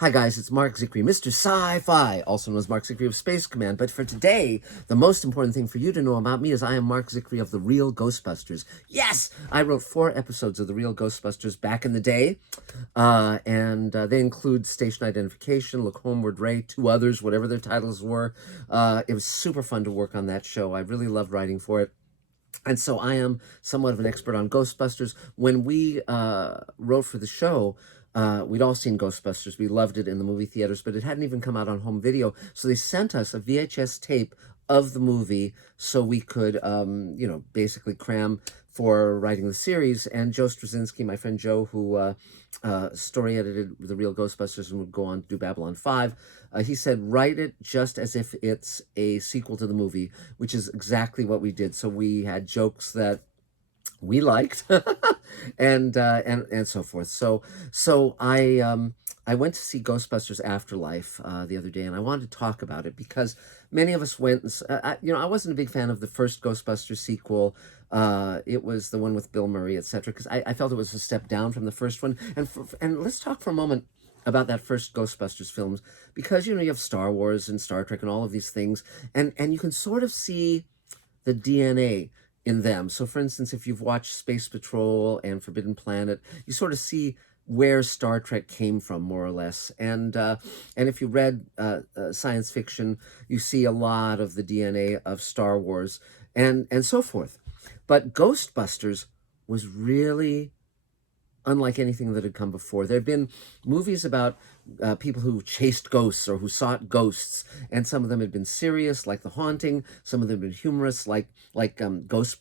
Hi guys, it's Mark Zicree, Mr. Sci-Fi, also known as Mark Zicree of Space Command. But for today, the most important thing for you to know about me is I am Mark Zicree of The Real Ghostbusters. Yes! I wrote 4 episodes of The Real Ghostbusters back in the day, and they include Station Identification, Look Homeward Ray, 2 others, whatever their titles were. It was super fun to work on that show. I really loved writing for it. And so I am somewhat of an expert on Ghostbusters. When we wrote for the show, we'd all seen Ghostbusters. We loved it in the movie theaters, but it hadn't even come out on home video. So they sent us a VHS tape of the movie so we could, basically cram for writing the series. And Joe Straczynski, my friend Joe, who story edited The Real Ghostbusters and would go on to do Babylon 5, he said, write it just as if it's a sequel to the movie, which is exactly what we did. So we had jokes that we liked and so forth. So I went to see Ghostbusters Afterlife the other day, and I wanted to talk about it because many of us went. I wasn't a big fan of the first Ghostbusters sequel. It was the one with Bill Murray, etc. Because I felt it was a step down from the first one. And let's talk for a moment about that first Ghostbusters films, because you have Star Wars and Star Trek and all of these things, and you can sort of see the DNA in them. So, for instance, if you've watched Space Patrol and Forbidden Planet, you sort of see where Star Trek came from, more or less. And if you read science fiction, you see a lot of the DNA of Star Wars and so forth. But Ghostbusters was really unlike anything that had come before. There had been movies about people who chased ghosts or who sought ghosts, and some of them had been serious, like The Haunting. Some of them had been humorous, like Ghost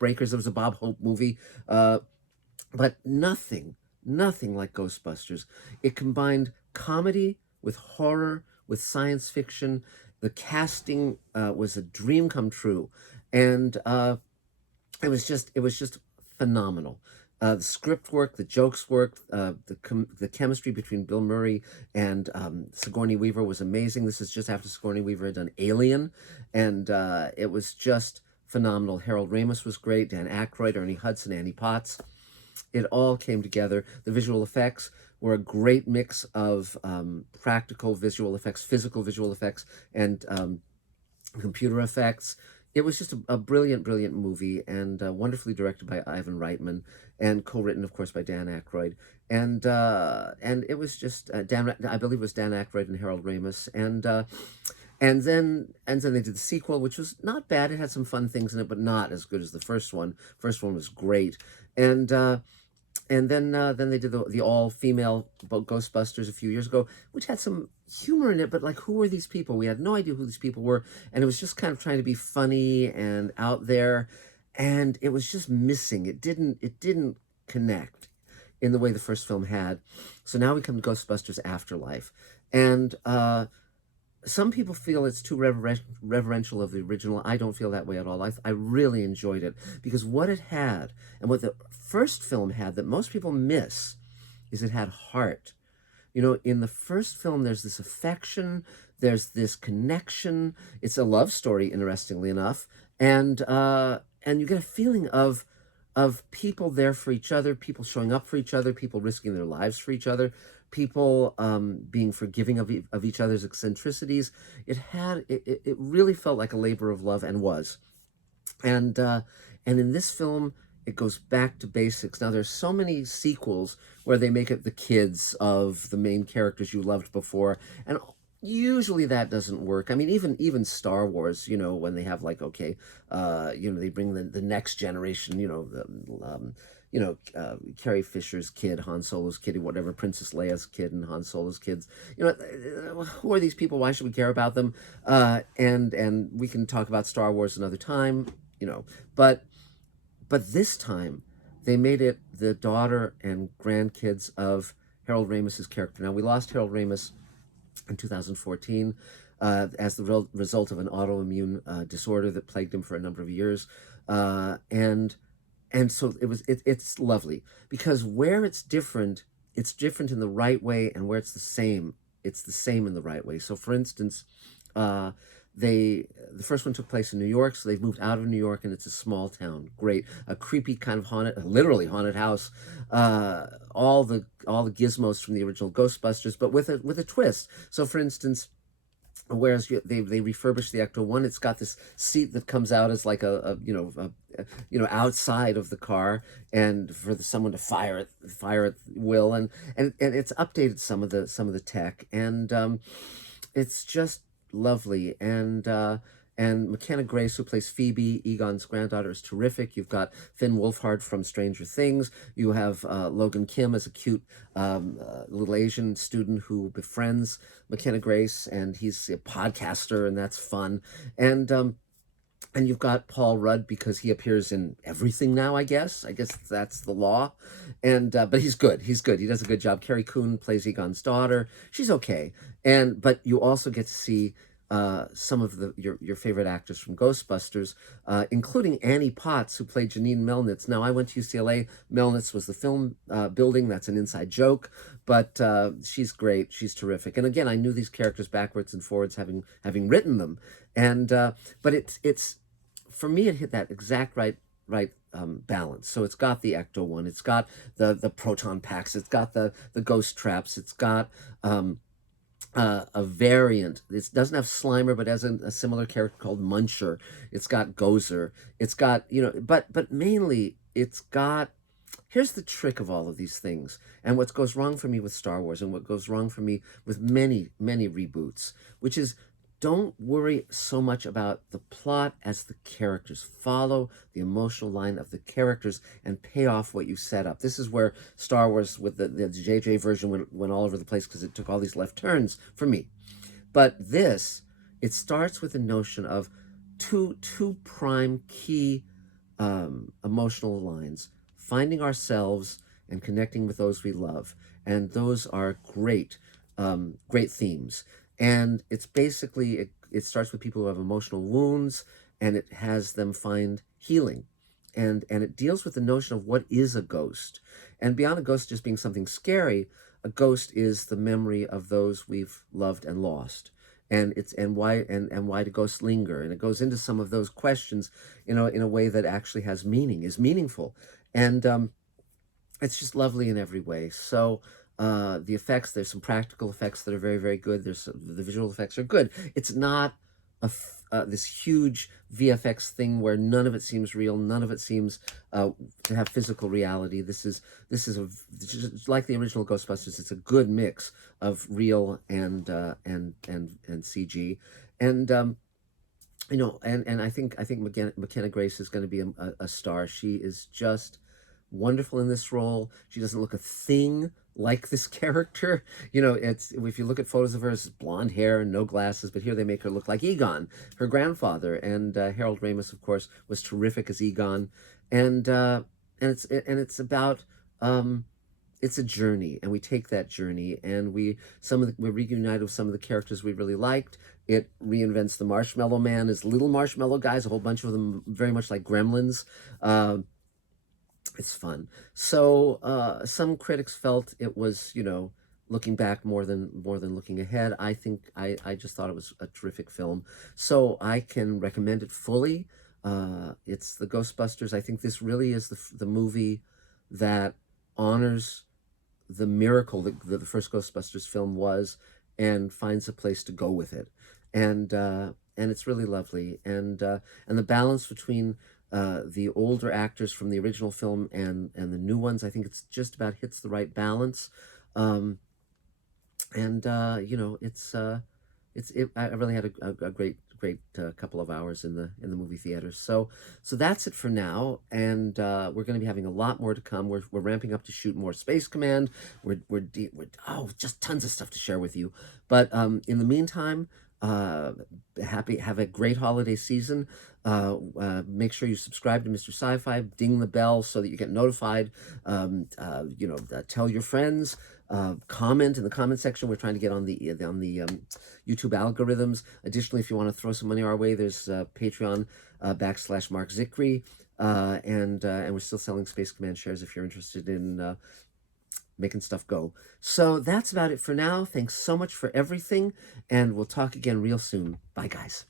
Breakers? There was a Bob Hope movie, but nothing like Ghostbusters. It combined comedy with horror, with science fiction. The casting was a dream come true, and it was just phenomenal. The script work, the jokes work, the chemistry between Bill Murray and Sigourney Weaver was amazing. This is just after Sigourney Weaver had done Alien, and it was just phenomenal. Harold Ramis was great, Dan Aykroyd, Ernie Hudson, Annie Potts. It all came together. The visual effects were a great mix of practical visual effects, physical visual effects, and computer effects. It was just a brilliant, brilliant movie, and wonderfully directed by Ivan Reitman, and co-written, of course, by Dan Aykroyd. And it was just I believe it was Dan Aykroyd and Harold Ramis, and then they did the sequel, which was not bad. It had some fun things in it, but not as good as the first one. First one was great, and then they did the all female Ghostbusters a few years ago, which had some humor in it, but like, who were these people? We had no idea who these people were, and it was just kind of trying to be funny and out there, and it was just missing. It didn't connect in the way the first film had. So now we come to Ghostbusters Afterlife, and some people feel it's too reverential of the original. I don't feel that way at all. I really enjoyed it because what it had, and what the first film had that most people miss, is it had heart. In the first film, there's this affection, there's this connection. It's a love story, interestingly enough, and you get a feeling of people there for each other, people showing up for each other, people risking their lives for each other, people being forgiving of each other's eccentricities. It really felt like a labor of love, and was. And in this film, it goes back to basics. Now, there's so many sequels where they make it the kids of the main characters you loved before, and usually that doesn't work. I mean, even Star Wars, when they have, like, okay, they bring the next generation, Carrie Fisher's kid, Han Solo's kid, whatever, Princess Leia's kid, and Han Solo's kids. Who are these people? Why should we care about them? And we can talk about Star Wars another time, but this time they made it the daughter and grandkids of Harold Ramis's character. Now, we lost Harold Ramis in 2014 as the result of an autoimmune disorder that plagued him for a number of years, and so it's lovely because where it's different in the right way, and where it's the same in the right way. So, for instance, the first one took place in New York, so they've moved out of New York, and it's a small town. Great, a creepy kind of haunted, literally haunted house. All the gizmos from the original Ghostbusters, but with a twist. So, for instance, whereas they refurbished the Ecto One, it's got this seat that comes out as like outside of the car, and for someone to fire at will, and it's updated some of the tech, and it's just lovely. And McKenna Grace, who plays Phoebe, Egon's granddaughter, is terrific. You've got Finn Wolfhard from Stranger Things. You have Logan Kim as a cute little Asian student who befriends McKenna Grace, and he's a podcaster, and that's fun. And you've got Paul Rudd because he appears in everything now, I guess. I guess that's the law. And but he's good. He's good. He does a good job. Carrie Coon plays Egon's daughter. She's okay. But you also get to see some of your favorite actors from Ghostbusters, including Annie Potts, who played Janine Melnitz. Now, I went to UCLA. Melnitz was the film building. That's an inside joke, but she's great. She's terrific. And again, I knew these characters backwards and forwards, having written them. And but it's for me, it hit that exact right balance. So it's got the Ecto One, it's got the proton packs, it's got the ghost traps, it's got a variant. It doesn't have Slimer, but has a similar character called Muncher. It's got Gozer. It's got but mainly it's got. Here's the trick of all of these things, and what goes wrong for me with Star Wars, and what goes wrong for me with many reboots, which is, don't worry so much about the plot as the characters. Follow the emotional line of the characters and pay off what you set up. This is where Star Wars with the JJ version went all over the place because it took all these left turns for me. But it starts with the notion of two prime key emotional lines: finding ourselves and connecting with those we love. And those are great themes. And it's basically, it starts with people who have emotional wounds, and it has them find healing. And it deals with the notion of what is a ghost. And beyond a ghost just being something scary, a ghost is the memory of those we've loved and lost. And why do ghosts linger? And it goes into some of those questions, in a way that actually has meaning, is meaningful. And it's just lovely in every way. So the effects, there's some practical effects that are very, very good. The visual effects are good. It's not this huge VFX thing where none of it seems real, none of it seems to have physical reality. This is just like the original Ghostbusters. It's a good mix of real and CG, and and I think McKenna Grace is going to be a star. She is just wonderful in this role. She doesn't look a thing like this character. It's, if you look at photos of her, it's blonde hair and no glasses, but here they make her look like Egon, her grandfather. And Harold Ramis, of course, was terrific as Egon. And it's about it's a journey, and we take that journey, and we're reunited with some of the characters we really liked. It reinvents the Marshmallow Man as little marshmallow guys, a whole bunch of them very much like Gremlins. It's fun. So some critics felt it was, looking back more than looking ahead. I think I just thought it was a terrific film. So I can recommend it fully. It's the Ghostbusters. I think this really is the movie that honors the miracle that the first Ghostbusters film was, and finds a place to go with it. And it's really lovely. And the balance between the older actors from the original film and the new ones, I think it's just about hits the right balance. I really had a great couple of hours in the movie theater. So that's it for now, and we're going to be having a lot more to come. We're ramping up to shoot more Space Command. We're just tons of stuff to share with you. But in the meantime, have a great holiday season. Make sure you subscribe to Mr. Sci-Fi, ding the bell so that you get notified. Tell your friends. Comment in the comment section. We're trying to get on the YouTube algorithms. Additionally, if you want to throw some money our way, there's Patreon / Mark Zickery, and we're still selling Space Command shares if you're interested in making stuff go. So that's about it for now. Thanks so much for everything, and we'll talk again real soon. Bye, guys.